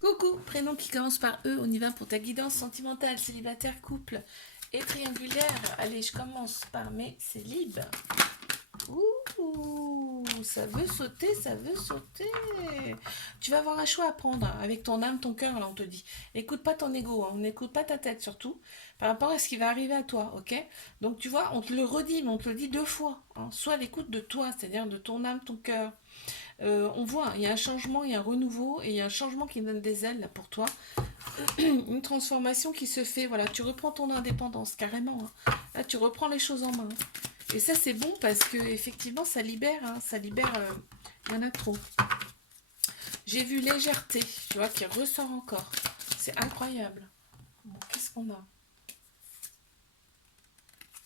Coucou, prénom qui commence par E, on y va pour ta guidance sentimentale, célibataire, couple et triangulaire. Allez, je commence par mes célibes. Ouh, ça veut sauter, ça veut sauter. Tu vas avoir un choix à prendre avec ton âme, ton cœur, là on te dit. Écoute pas ton ego, hein, on n'écoute pas ta tête surtout, par rapport à ce qui va arriver à toi, ok? Donc tu vois, on te le redit, mais on te le dit deux fois, hein. Soit l'écoute de toi, c'est-à-dire de ton âme, ton cœur. On voit, il y a un changement, il y a un renouveau, et il y a un changement qui donne des ailes là pour toi. Une transformation qui se fait, voilà, tu reprends ton indépendance, carrément, hein. Là, tu reprends les choses en main. Et ça, c'est bon parce que effectivement, ça libère, hein, ça libère, il y en a trop. J'ai vu légèreté, tu vois, qui ressort encore. C'est incroyable. Bon, qu'est-ce qu'on a?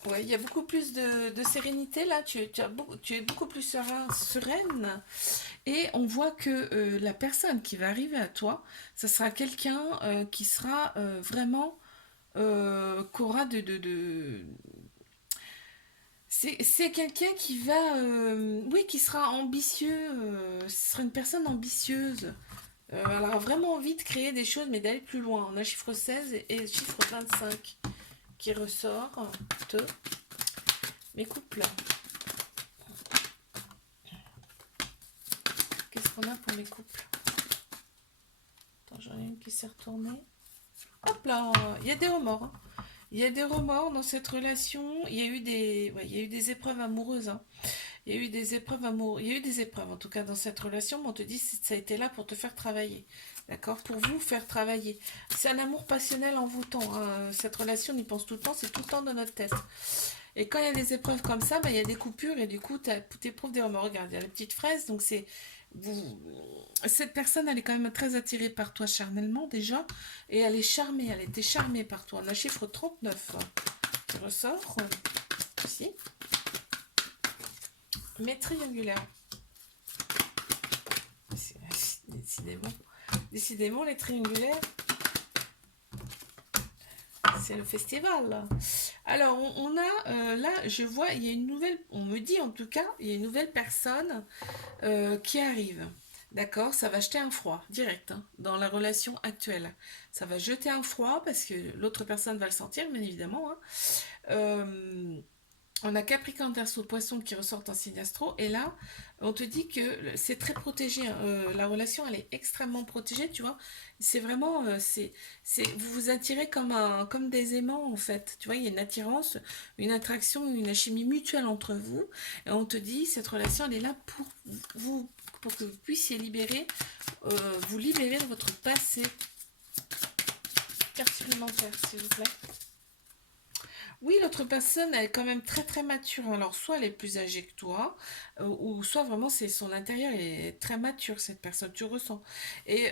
Ouais, il y a beaucoup plus de sérénité là, tu es beaucoup plus sereine. Et on voit que la personne qui va arriver à toi, ça sera quelqu'un qui sera vraiment, qu'aura c'est quelqu'un qui va, oui, qui sera ambitieux, ce sera une personne ambitieuse. Elle aura vraiment envie de créer des choses, mais d'aller plus loin. On a chiffre 16 et le chiffre 25 qui ressort de mes couples. Qu'est-ce qu'on a pour mes couples? Attends, j'en ai une qui s'est retournée. Hop là, il y a des remords, hein. Il y a des remords dans cette relation. Il y a eu ouais, il y a eu des épreuves amoureuses, hein. Il y a eu des épreuves amoureuses. Il y a eu des épreuves en tout cas dans cette relation, mais on te dit que ça a été là pour te faire travailler. D'accord? Pour vous faire travailler. C'est un amour passionnel envoûtant, hein. Cette relation, on y pense tout le temps, c'est tout le temps dans notre tête. Et quand il y a des épreuves comme ça, bah, il y a des coupures et du coup, tu éprouves des remords. Regarde, il y a la petite fraise, donc c'est. Vous, cette personne, elle est quand même très attirée par toi charnellement déjà, et elle est charmée, elle était charmée par toi. On a chiffre 39 qui ressort ici, mais triangulaire. Décidément, décidément, les triangulaires, c'est le festival. Alors, on a là, je vois, il y a une nouvelle, on me dit en tout cas, il y a une nouvelle personne qui arrive. D'accord, ça va jeter un froid direct, hein, dans la relation actuelle. Ça va jeter un froid parce que l'autre personne va le sentir, bien évidemment, hein. Euh, on a Capricorne, Verseau, Poisson qui ressortent en signe astro. Et là, on te dit que c'est très protégé, hein. La relation, elle est extrêmement protégée, tu vois. C'est vraiment, vous vous attirez comme des aimants, en fait. Tu vois, il y a une attirance, une attraction, une alchimie mutuelle entre vous. Et on te dit, cette relation, elle est là vous, pour que vous puissiez vous libérer de votre passé. Carte supplémentaire, s'il vous plaît. Oui, l'autre personne, elle est quand même très très mature. Alors, soit elle est plus âgée que toi, ou soit vraiment c'est son intérieur, elle est très mature, cette personne, tu ressens. Et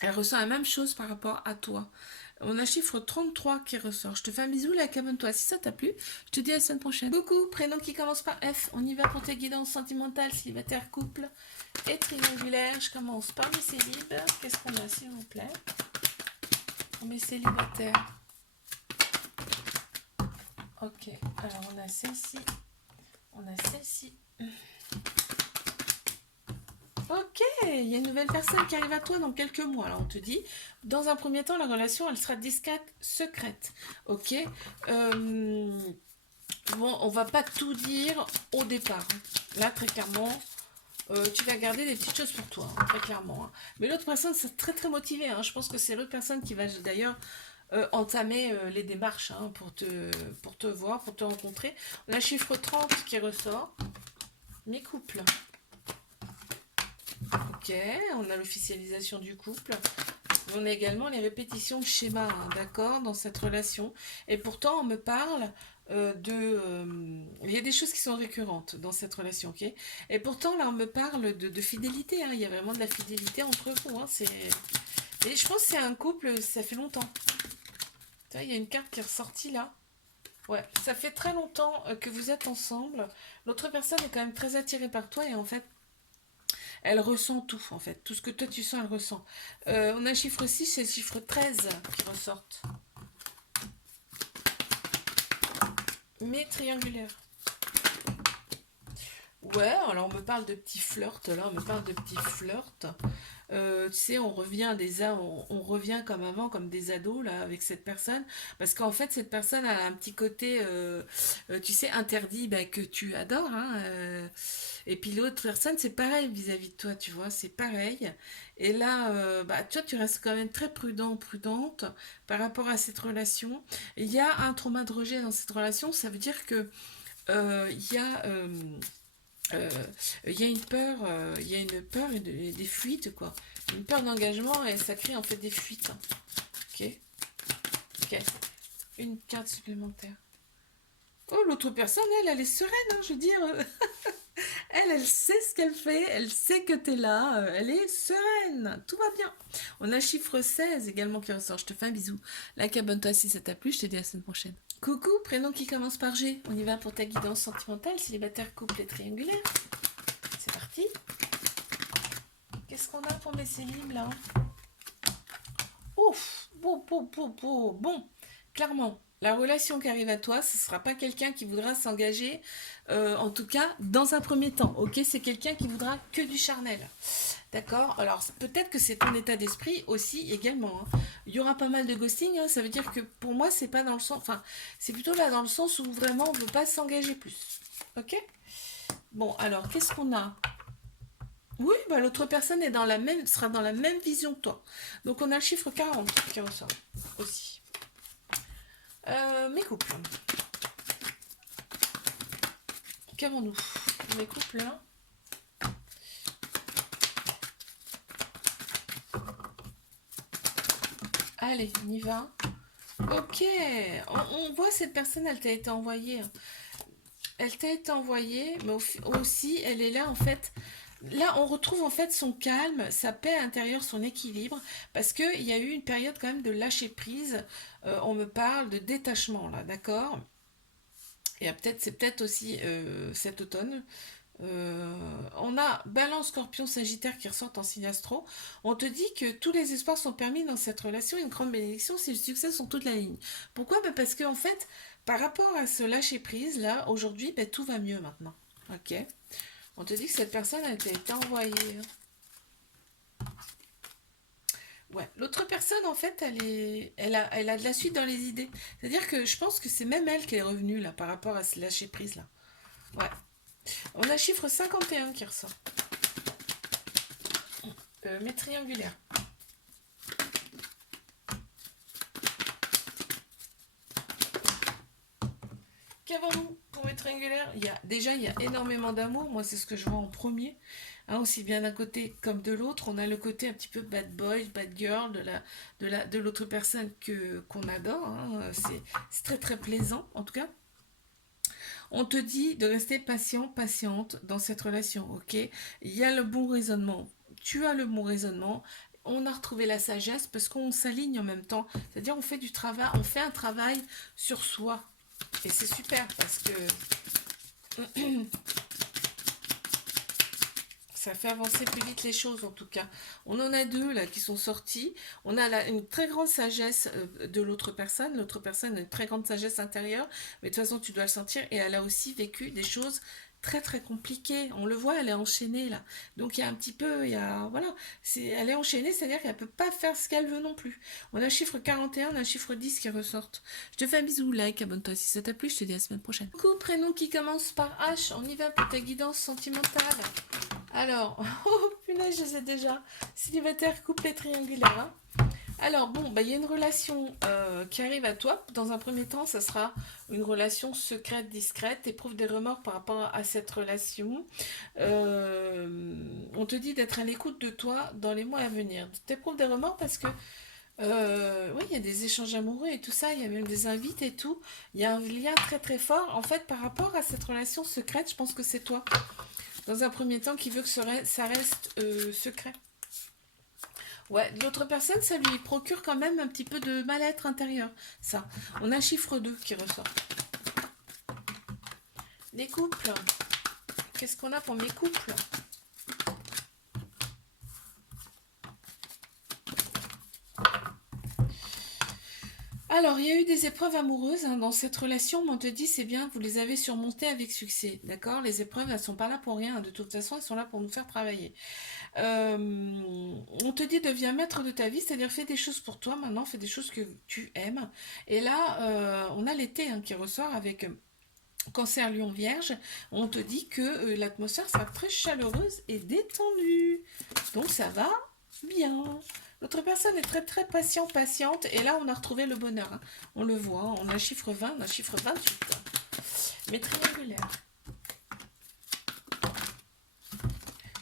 elle ressent la même chose par rapport à toi. On a chiffre 33 qui ressort. Je te fais un bisou, la cabane-toi. Si ça t'a plu, je te dis à la semaine prochaine. Coucou, prénom qui commence par F. On y va pour tes guidances sentimentales, célibataire, couple et triangulaire. Je commence par mes célibes. Qu'est-ce qu'on a, s'il vous plaît? Pour mes célibataires. Ok, alors on a celle-ci. On a celle-ci. Ok, il y a une nouvelle personne qui arrive à toi dans quelques mois. Alors on te dit, dans un premier temps, la relation, elle sera discrète, secrète. Ok. Bon, on va pas tout dire au départ. Là, très clairement, tu vas garder des petites choses pour toi, hein, très clairement, hein. Mais l'autre personne, c'est très très motivé, hein. Je pense que c'est l'autre personne qui va d'ailleurs entamer les démarches, hein, pour te voir, pour te rencontrer. On a le chiffre 30 qui ressort. Mes couples. Ok, on a l'officialisation du couple. On a également les répétitions de schémas, hein, d'accord, dans cette relation. Et pourtant, on me parle il y a des choses qui sont récurrentes dans cette relation, ok. Et pourtant, là, on me parle de fidélité, hein. Il y a vraiment de la fidélité entre vous, hein. Et je pense que c'est un couple, ça fait longtemps. Tu vois, il y a une carte qui est ressortie là. Ouais, ça fait très longtemps que vous êtes ensemble. L'autre personne est quand même très attirée par toi et en fait, elle ressent tout, en fait. Tout ce que toi tu sens, elle ressent. On a le chiffre 6 et le chiffre 13 qui ressortent. Mais triangulaire. Ouais, alors on me parle de petits flirts, là, on me parle de petits flirts. Tu sais, on revient on revient comme avant, comme des ados, là, avec cette personne. Parce qu'en fait, cette personne a un petit côté, tu sais, interdit, bah, que tu adores, hein. Et puis l'autre personne, c'est pareil vis-à-vis de toi, tu vois, c'est pareil. Et là, bah, tu vois, tu restes quand même très prudent, prudente par rapport à cette relation. Il y a un trauma de rejet dans cette relation, ça veut dire que il y a euh, il y a une peur, il y a une peur des fuites, quoi. Une peur d'engagement et ça crée en fait des fuites. Ok, ok. Une carte supplémentaire. Oh, l'autre personne, elle est sereine, hein, je veux dire. Elle sait ce qu'elle fait, elle sait que t'es là, elle est sereine, tout va bien. On a chiffre 16 également qui ressort. Je te fais un bisou. Like, abonne-toi si ça t'a plu, je te dis à la semaine prochaine. Coucou, prénom qui commence par G. On y va pour ta guidance sentimentale, célibataire, couple et triangulaire. C'est parti. Qu'est-ce qu'on a pour mes célibes là? Ouf, bon. Clairement, la relation qui arrive à toi, ce ne sera pas quelqu'un qui voudra s'engager, en tout cas dans un premier temps. Ok, c'est quelqu'un qui voudra que du charnel. D'accord. Alors peut-être que c'est ton état d'esprit aussi également, hein. Il y aura pas mal de ghosting, hein. Ça veut dire que pour moi, c'est pas dans le sens. Enfin, c'est plutôt là dans le sens où vraiment on ne veut pas s'engager plus. Ok. Bon, alors qu'est-ce qu'on a? Oui, bah, l'autre personne est dans la même, sera dans la même vision que toi. Donc on a le chiffre 40 qui ressort aussi. Mes couples. Qu'avons-nous? Mes couples, hein. Allez, on y va. Ok, on voit cette personne, elle t'a été envoyée, hein. Elle t'a été envoyée, mais aussi, elle est là en fait. Là, on retrouve en fait son calme, sa paix intérieure, son équilibre, parce qu'il y a eu une période quand même de lâcher prise. On me parle de détachement là, d'accord? Et peut-être c'est peut-être aussi cet automne. On a Balance, Scorpion, Sagittaire qui ressortent en signe astro. On te dit que tous les espoirs sont permis dans cette relation. Une grande bénédiction si le succès sont toute la ligne. Pourquoi? Ben parce qu'en fait, par rapport à ce lâcher prise là, aujourd'hui, ben, tout va mieux maintenant. Ok. On te dit que cette personne a été envoyée. Ouais. L'autre personne, en fait, elle a de la suite dans les idées. C'est-à-dire que je pense que c'est même elle qui est revenue là par rapport à ce lâcher prise là. Ouais. On a chiffre 51 qui ressort. Mais triangulaire. Qu'avons-nous pour mes triangulaires? Déjà, il y a énormément d'amour. Moi, c'est ce que je vois en premier. Hein, aussi bien d'un côté comme de l'autre. On a le côté un petit peu bad boy, bad girl de l'autre personne qu'on adore, hein. C'est très très plaisant, en tout cas. On te dit de rester patient, patiente dans cette relation, ok? Il y a le bon raisonnement. Tu as le bon raisonnement. On a retrouvé la sagesse parce qu'on s'aligne en même temps. C'est-à-dire on fait du travail, on fait un travail sur soi. Et c'est super parce que ça fait avancer plus vite les choses en tout cas. On en a deux là qui sont sortis. On a là une très grande sagesse de l'autre personne. L'autre personne a une très grande sagesse intérieure. Mais de toute façon, tu dois le sentir. Et elle a aussi vécu des choses très très compliquées. On le voit, elle est enchaînée là. Donc il y a un petit peu, il y a, voilà, elle est enchaînée, c'est-à-dire qu'elle ne peut pas faire ce qu'elle veut non plus. On a le chiffre 41, on a le chiffre 10 qui ressortent. Je te fais un bisou, like, abonne-toi si ça t'a plu, je te dis à la semaine prochaine. Coucou, prénom qui commence par H, on y va pour ta guidance sentimentale. Alors, oh punaise, je sais déjà. Célibataire, couple et triangulaire, hein. Alors, bon, bah, il y a une relation qui arrive à toi. Dans un premier temps, ça sera une relation secrète, discrète. Éprouve des remords par rapport à cette relation. On te dit d'être à l'écoute de toi dans les mois à venir. Tu éprouves des remords parce que, oui, il y a des échanges amoureux et tout ça. Il y a même des invites et tout. Il y a un lien très très fort. En fait, par rapport à cette relation secrète, je pense que c'est toi dans un premier temps, qui veut que ça reste secret. Ouais, l'autre personne, ça lui procure quand même un petit peu de mal-être intérieur. Ça. On a un chiffre 2 qui ressort. Les couples. Qu'est-ce qu'on a pour mes couples? Alors, il y a eu des épreuves amoureuses hein, dans cette relation, mais on te dit c'est bien, vous les avez surmontées avec succès, d'accord? Les épreuves, elles sont pas là pour rien, de toute façon, elles sont là pour nous faire travailler. Euh, on te dit deviens maître de ta vie, c'est-à-dire fais des choses pour toi maintenant, fais des choses que tu aimes. Et là, on a l'été hein, qui ressort avec Cancer Lion Vierge. On te dit que l'atmosphère sera très chaleureuse et détendue. Donc ça va bien. L'autre personne est très très patiente. Et là, on a retrouvé le bonheur. Hein. On le voit, on a un chiffre 20, on a un chiffre 28. Mais triangulaire.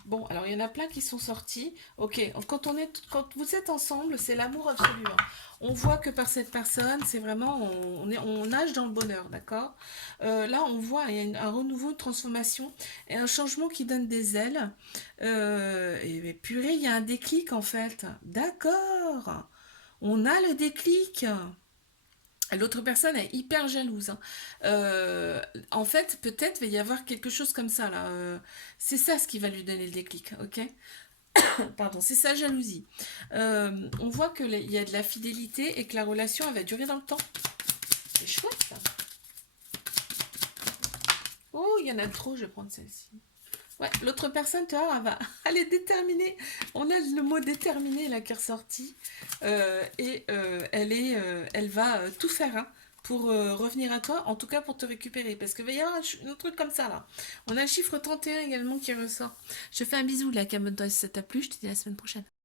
Bon, alors il y en a plein qui sont sortis. Ok, quand vous êtes ensemble, c'est l'amour absolu. Hein. On voit que par cette personne, c'est vraiment, on nage dans le bonheur, d'accord. Là, on voit il y a un renouveau, une transformation et un changement qui donne des ailes. Et mais purée, il y a un déclic en fait. D'accord, on a le déclic. L'autre personne est hyper jalouse. Hein. En fait, peut-être va y avoir quelque chose comme ça là. C'est ça ce qui va lui donner le déclic, ok? Pardon, c'est sa jalousie. On voit qu'il y a de la fidélité et que la relation elle va durer dans le temps. C'est chouette ça. Oh, il y en a trop, je vais prendre celle-ci. Ouais, l'autre personne, tu vois, elle est déterminée. On a le mot déterminé là qui est ressorti. Elle va tout faire hein, pour revenir à toi, en tout cas pour te récupérer. Parce qu'il va y avoir un truc comme ça là. On a le chiffre 31 également qui ressort. Je te fais un bisou là, Cameron, si ça t'a plu, je te dis à la semaine prochaine.